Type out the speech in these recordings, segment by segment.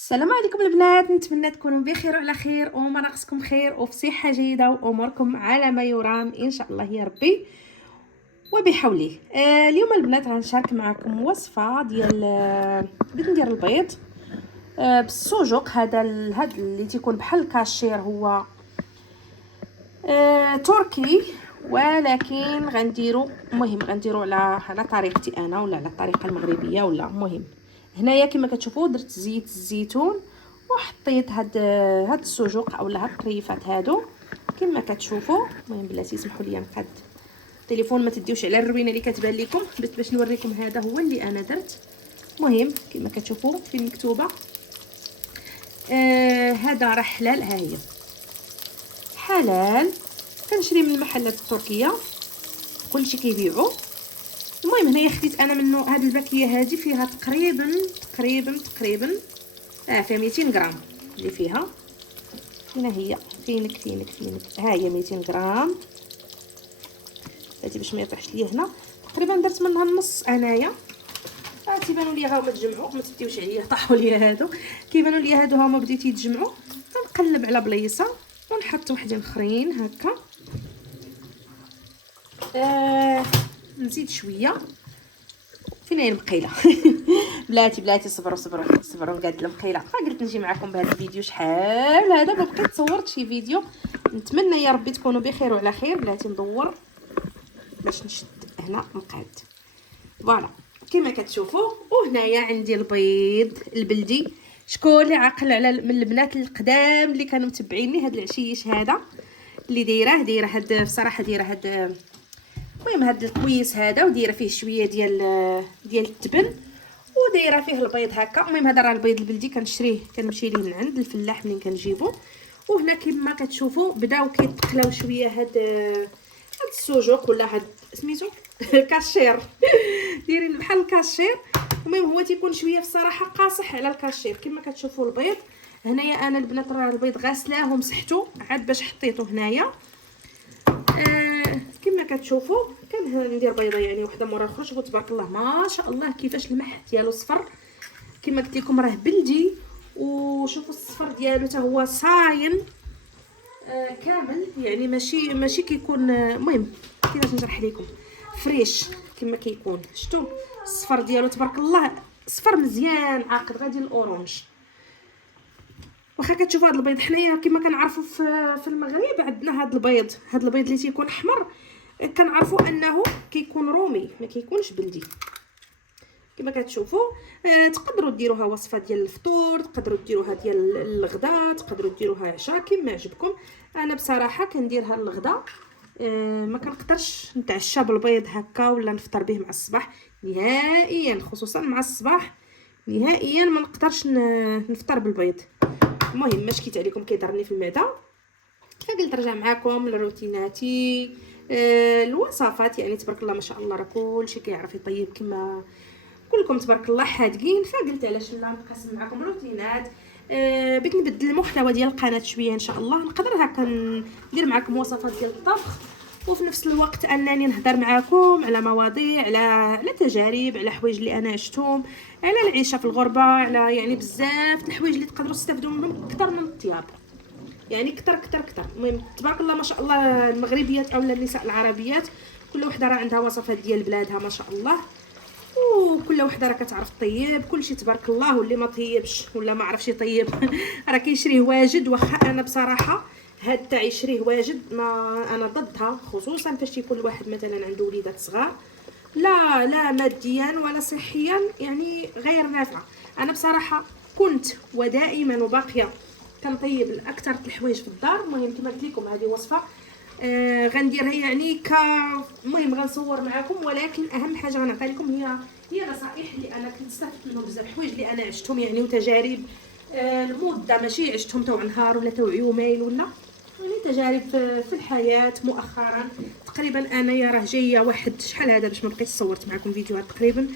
السلام عليكم البنات، نتمنى تكونوا بخير وعلى خير ومناقصكم خير وفي صحه جيده واموركم على ما يرام ان شاء الله يا ربي وبحوله. اليوم البنات غنشارك معكم وصفه ديال بغيت ندير البيض بالسجق. هذا اللي تيكون بحال الكاشير هو تركي، ولكن غنديرو على طريقتي انا ولا على الطريقه المغربيه ولا مهم. هنايا كما كتشوفوا درت زيت الزيتون وحطيت هاد السجق اولا هاد الطريفات هادو كما كتشوفوا. المهم بلاتي سمحوا لي نقاد التليفون، ما تديوش على الروينه اللي كتبان لكم باش نوريكم. هذا هو اللي انا درت. المهم كما كتشوفوا فين مكتوبه هذا راه حلال. ها هي حلال، كنشري من المحلات التركيه كلشي كيبيعوه. المهم هنايا خديت انا منه هاد الباكيه هذه فيها تقريبا فيها 200 غرام اللي فيها. هنا هي فينك ها هي 200 غرام هاتي باش ما يطيحش ليا. هنا تقريبا درت منها النص انايا. تيبانوا ليا هاهما تجمعوا، ما تديوش عليا طاحوا ليا هادو. كيبانوا ليا هادو هما بديتي يتجمعوا. غنقلب على بليصه ونحط وحدين اخرين هكا. نزيد شويه. فين هي المقيله؟ بلاتي صبروا قاد المقيله. قلت نجي معكم بهذا الفيديو شحال هذا ما بقيت صورت شي فيديو. نتمنى يا ربي تكونوا بخير وعلى خير. بلاتي ندور باش نشد هنا مقاد. فوالا كما كتشوفوا. وهنايا عندي البيض البلدي. شكون اللي عاقل على من البنات القدام اللي كانوا متبعيني هذا العشيش هذا اللي دايره هاد بصراحه دايره هاد. المهم هاد الكويس هذا ودايره فيه شويه ديال التبن ودايره فيه البيض هكا. المهم هذا راه البيض البلدي كنشريه كنمشي ليه من عند الفلاح منين كنجيبو. وهنا كما كتشوفوا بداو كيتقلاو شويه هاد السجق ولا هاد سميتو الكاشير دايرين بحال الكاشير. المهم هو تيكون شويه بصراحه قاصح على الكاشير. كما كتشوفوا البيض هنايا انا البنات راه البيض غاسلاه ومسحته عاد باش حطيته هنايا. كما كتشوفوا كندير بيضه يعني وحده مورا الاخرى. شوفوا تبارك الله ما شاء الله كيفاش المح ديالو صفر. كما قلت لكم راه بلدي. وشوفوا الصفر ديالو حتى هو صاين كامل يعني ماشي كيكون. المهم كيفاش نشرح لكم فريش كما كيكون. شفتوا الصفر ديالو تبارك الله صفر مزيان عاقد غادي الاورانج. واخا كتشوفوا هذا البيض حنايا كما كنعرفوا في المغرب عندنا هذا البيض اللي تيكون احمر كنعرفوا انه كيكون رومي ما كيكونش بلدي. كما كتشوفوا تقدروا ديروها وصفه ديال الفطور، تقدروا ديروها ديال الغداء، تقدروا ديروها عشاء كما عجبكم. انا بصراحه كنديرها للغداء. ما كنقدرش نتعشى بالبيض هكا ولا نفطر به مع الصباح نهائيا، خصوصا مع الصباح نهائيا ما نقدرش نفطر بالبيض. المهم ما شكيت عليكم كيضرني في المعده. فقلت نرجع معكم لروتيناتي الوصفات. يعني تبارك الله ما شاء الله راه كلشي كيعرف يطيب كما كلكم تبارك الله حادقين. فقلت علاش لا نقسم معكم روتينات. بغيت نبدل المحتوى ديال القناه شويه ان شاء الله. نقدر هكا ندير معكم وصفات ديال الطبخ وفي نفس الوقت انني نهضر معكم على مواضيع على تجارب على حوايج اللي انا عشتهم على العيشه في الغربه على يعني بزاف الحوايج اللي تقدروا تستافدوا منهم اكثر من الطياب يعني كتر. المهم تبارك الله ما شاء الله المغربيات اولا النساء العربيات كل وحده راه عندها وصفات ديال بلادها ما شاء الله. وكل وحده راه كتعرف طيب كلشي تبارك الله. واللي ما طيبش ولا ما عرفش يطيب راه كيشريه واجد. واخا انا بصراحه هاد تاع يشريه واجد ما انا ضدها، خصوصا فاش يكون الواحد مثلا عنده وليدات صغار لا ماديا ولا صحيا يعني غير نافعه. انا بصراحه كنت ودائما وباقيه كنطيب الاكثر الحوايج في الدار. المهم كما قلت لكم هذه وصفه غنديرها يعني المهم غنصور معكم، ولكن اهم حاجه غنعطي لكم هي نصائح اللي انا كنت استفدت منهم بزاف الحوايج اللي انا عشتهم يعني وتجارب المده ماشي عشتهم تو نهار ولا تو يومين ولا يعني تجارب في الحياه مؤخرا. تقريبا انا يا راه جايه واحد شحال هذا باش ما بقيتش صورت معكم فيديوهات تقريبا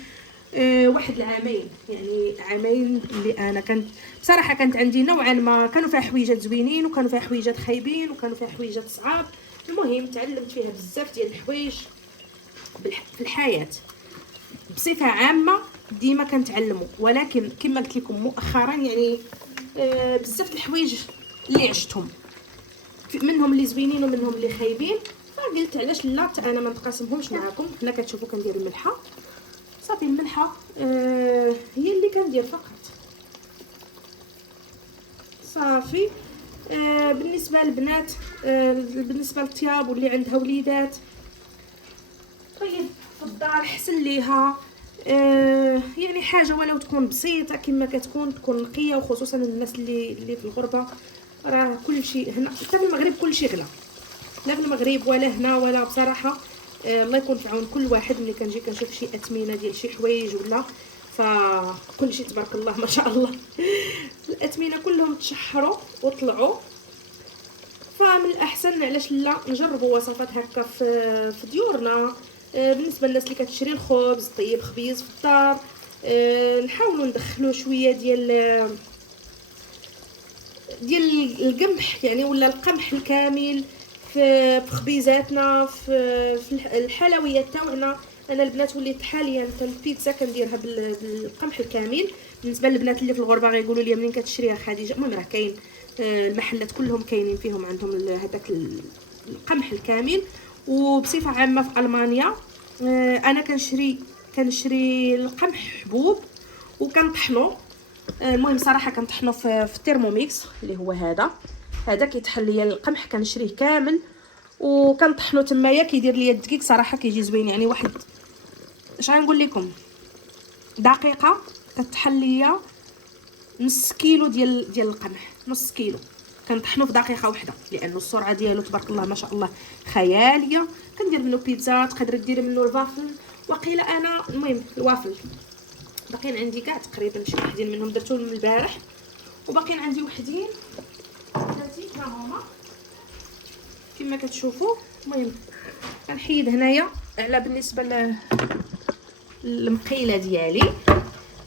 واحد العامين يعني عامين اللي انا كانت بصراحه كانت عندي نوعا ما كانوا فيها حويجات زوينين وكانوا فيها حويجات خايبين وكانوا فيها حويجات صعاب. المهم تعلمت فيها بزاف ديال الحوايج في الحياه. بصفه عامه ديما كنتعلموا، ولكن كما قلت لكم مؤخرا يعني بزاف الحوايج اللي عشتهم، منهم اللي زوينين ومنهم اللي خايبين، فقلت علاش لا حتى انا ما نتقاسمهمش معكم. هنا كتشوفوا كندير الملحه، صافي الملحه هي اللي كندير فقط صافي. بالنسبه للبنات، بالنسبه للطياب واللي عندها وليدات، طيب في الدار حسن ليها يعني حاجه ولو تكون بسيطه كما كتكون، تكون نقيه، وخصوصا الناس اللي في الغربه، راه كل شيء هنا حتى في المغرب كل شيء غلا، لا في المغرب ولا هنا ولا بصراحه. الله يكون في عون كل واحد. ملي كنجي كنشوف شي اثمنه ديال شي حوايج ولا، فكل شيء تبارك الله ما شاء الله. الاثمنه كلهم تشحروا وطلعوا، فمن الاحسن علاش لا نجربوا وصفات هكا في ديورنا. بالنسبه للناس اللي كتشري الخبز طيب خبيز في الدار، نحاولوا ندخلوا شويه ديال القمح يعني ولا القمح الكامل في خبيزاتنا، في الحلويات تاعنا. انا البنات وليت حاليا البيتزا كنديرها بالقمح الكامل. بالنسبه للبنات اللي في الغربه غيقولوا لي منين كتشريها خديجه، المهم راه كاين المحلات كلهم كاينين فيهم عندهم هذاك القمح الكامل. وبصفه عامه في المانيا انا كنشري القمح حبوب وكنطحنو. المهم صراحه كنطحنو في الترموميكس اللي هو هذا كيطحن ليا القمح، كنشريه كامل وكنطحنو تمايا، كيدير ليا الدقيق صراحه كيجي زوين. يعني واحد اش غنقول لكم، دقيقه كطحن ليا نص كيلو ديال القمح، نص كيلو كنطحنو في دقيقه واحده، لانه السرعه ديالو تبارك الله ما شاء الله خياليه. كندير منه بيتزا، تقدر ديري منه الوافل. وقيله انا المهم الوافل باقيين عندي كاع تقريبا شي وحدين منهم درتهم من البارح، وباقيين عندي وحدين ثلاثه ها هما كما كتشوفوا. المهم كنحيد هنايا على بالنسبه للمقيله ديالي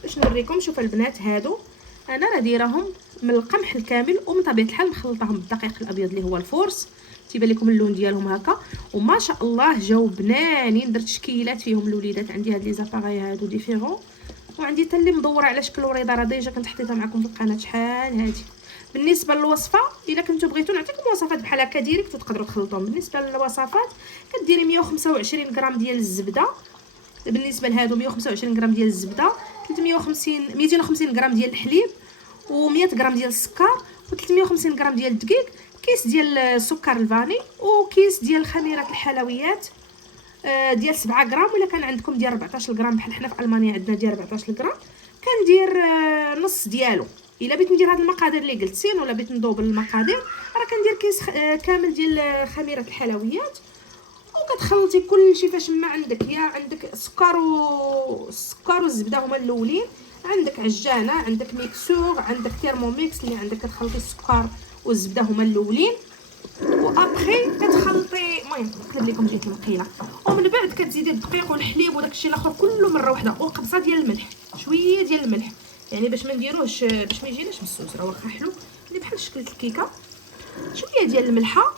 باش نوريكم. شوف البنات هادو انا راه دايرهم من القمح الكامل، ومن طبيعه الحال مخلطاهم بالدقيق الابيض اللي هو الفورس. تيبان لكم اللون ديالهم هكا، وما شاء الله جاو بنانين. درت شكيلات فيهم الوليدات، عندي هاد لي زاباغي هادو ديفيرون، وعندي حتى اللي مدوره على شكل وريضه، راه ديجا كنت حطيتها معكم في القناه شحال هادي. بالنسبه للوصفه الا كنتو بغيتو نعطيكم وصفات بحال هكا ديريكت وتقدروا تخلطوهم. بالنسبه للوصفات كديري 125 غرام ديال الزبده، بالنسبه لهادو 125 غرام ديال الزبده، 250 غرام ديال الحليب، و100 غرام ديال السكر، و350 غرام ديال الدقيق، كيس ديال سكر الفاني، وكيس ديال خميره الحلويات ديال 7 غرام. ولا كان عندكم ديال 14 غرام بحال حنا في المانيا عندنا ديال 14 غرام، كندير نص ديالو. الا بغيت ندير هاد المقادير اللي قلت سين، ولا بغيت ندوبل المقادير، راه كندير كيس كامل ديال خميره الحلويات، وكتخلطي كلشي فاش ما عندك. يا عندك السكر والزبده هما الاولين، عندك عجانه، عندك ميكسور، عندك تيرموميكس اللي عندك كتخلطي السكر والزبده هما الاولين، وابخي كتخلطي. المهم نقلب لكم جهه المقيله، ومن بعد كتزيدي الدقيق والحليب وداكشي الاخر كله مره واحده، وقبصه ديال الملح، شويه ديال الملح يعني باش ما نديروهش باش ما يجيناش مسوس، راه واخا حلو اللي بحال شكل الكيكه. شويه ديال الملحه.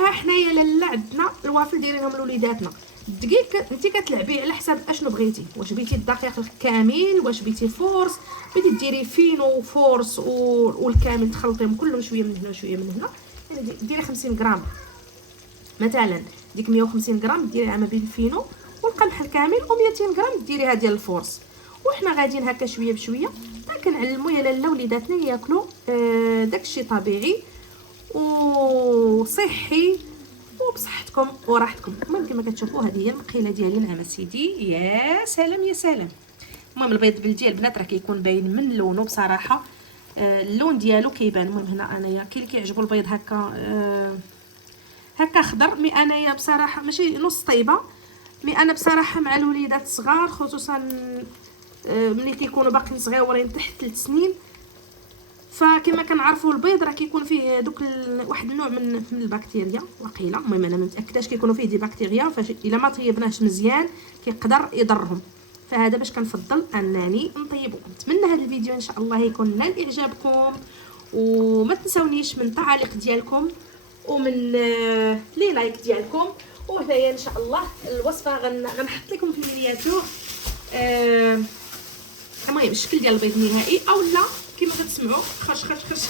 ها حنايا لاله عندنا الوافل دايرينهم لوليداتنا. الدقيق انت كتلعبي على حساب اشنو بغيتي، واش بغيتي الدقيق الكامل، واش بغيتي فورس، بغيتي ديري فينو وفورس والكامل تخلطيهم كلهم شويه من هنا وشويه من هنا. يعني ديري 50 غرام مثلا، ديك 150 غرام ديريها ما بين الفينو والقمح الكامل، و200 غرام ديريها ديال الفورس. وحنا غاديين هكا شويه بشويه كنعلموا يا لاله وليداتنا ياكلوا داكشي طبيعي وصحي وبصحتكم وراحتكم. المهم كما كتشوفوا هذه هي المقيله ديالي. نعم سيدي، يا سلام يا سلام. المهم البيض بلدي البنات راه كيكون باين من لونه بصراحه، اللون ديالو كيبان. المهم هنا انايا كاين اللي كيعجبو البيض هكا خضر، مي انايا بصراحه ماشي نص طيبه، مي انا بصراحه مع الوليدات الصغار خصوصا ملي كيكونوا باقيين صغيورين تحت 3 سنين، فكما كنعرفوا البيض راه كيكون فيه دوك واحد النوع من البكتيريا وقيله. المهم انا ما متاكداش كيكونوا فيه دي بكتيريا، فاش الا ما طيبناش مزيان كيقدر يضرهم. فهذا باش كنفضل انني نطيبو. نتمنى هذا الفيديو ان شاء الله يكون نال اعجابكم، وما تنسونيش من التعاليق ديالكم ومن لي لايك ديالكم. وهنايا ان شاء الله الوصفه غنحط لكم في المينياتور المهم الشكل ديال البيض النهائي، اولا كما كتسمعوا خش خش خش.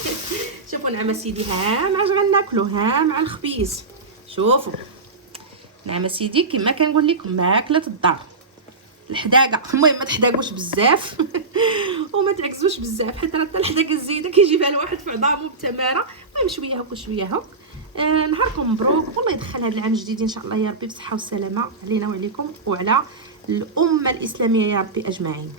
شوفوا نعم سيدي، ها مع اش غناكلوا، ها مع الخبيز. شوفوا نعم سيدي، كما كنقول لكم ماكله الدار الحداقه. المهم ما تحداقوش بزاف وما تعكسوش بزاف، حيت راه حتى الحداقه الزايده كيجيبها الواحد في عظامو بتماره. المهم شويه هاك وشويه هاك. نهاركم مبروك، والله يدخل هذا العام الجديد ان شاء الله يا ربي بالصحه والسلامه علينا وعليكم وعلى الامه الاسلاميه يا ربي اجمعين.